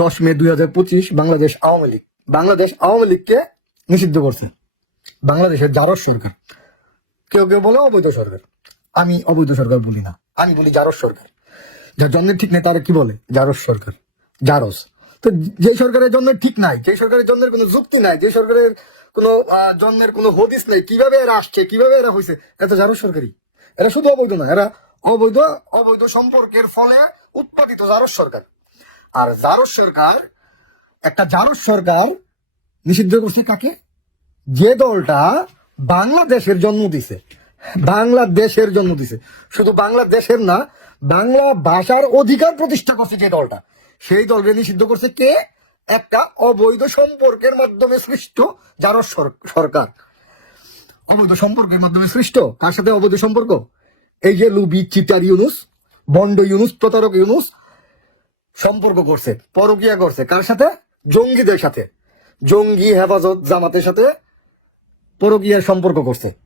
দশ মে দুই হাজার পঁচিশ বাংলাদেশ আওয়ামী লীগ। বাংলাদেশ আওয়ামী লীগকে নিষিদ্ধ করছে। বাংলাদেশের জারস সরকার। কেউ কেউ বলে অবৈধ সরকার। আমি অবৈধ সরকার বলি না। আমি বলি জারস সরকার। যার জন্মের ঠিক নেই তারা কি বলে? জারস সরকার। জারস। তো যে সরকারের জন্মের ঠিক নাই, যে সরকারের জন্মের কোনো যুক্তি নাই, যে সরকারের কোনো জন্মের কোনো হদিস নেই, কীভাবে এরা আসছে, কীভাবে এরা হয়েছে এত জারস সরকারি এরা শুধু অবৈধ না, এরা অবৈধ অবৈধ সম্পর্কের ফলে উৎপাদিত জারস সরকার। আর জারস সরকার, একটা জারস সরকার নিষিদ্ধ করছে কাকে? যে দলটা বাংলাদেশের জন্ম দিছে। বাংলাদেশের জন্ম দিছে। শুধু বাংলাদেশের না, বাংলা ভাষার অধিকার প্রতিষ্ঠা করছে যে দলটা। সেই দলকে নিষিদ্ধ করছে কে? একটা অবৈধ সম্পর্কের মাধ্যমে সৃষ্ট যার সরকার। অবৈধ সম্পর্কের মাধ্যমে সৃষ্ট? কার সাথে অবৈধ সম্পর্ক? এই যে লুবি, চিটার ইউনুস, বন্ড ইউনুস, প্রতারক ইউনুস সম্পর্ক করছে, পরকিয়া করছে। কার সাথে? জঙ্গিদের সাথে। জঙ্গি হেফাজত জামাতের সাথে পরকিয়ার সম্পর্ক করছে।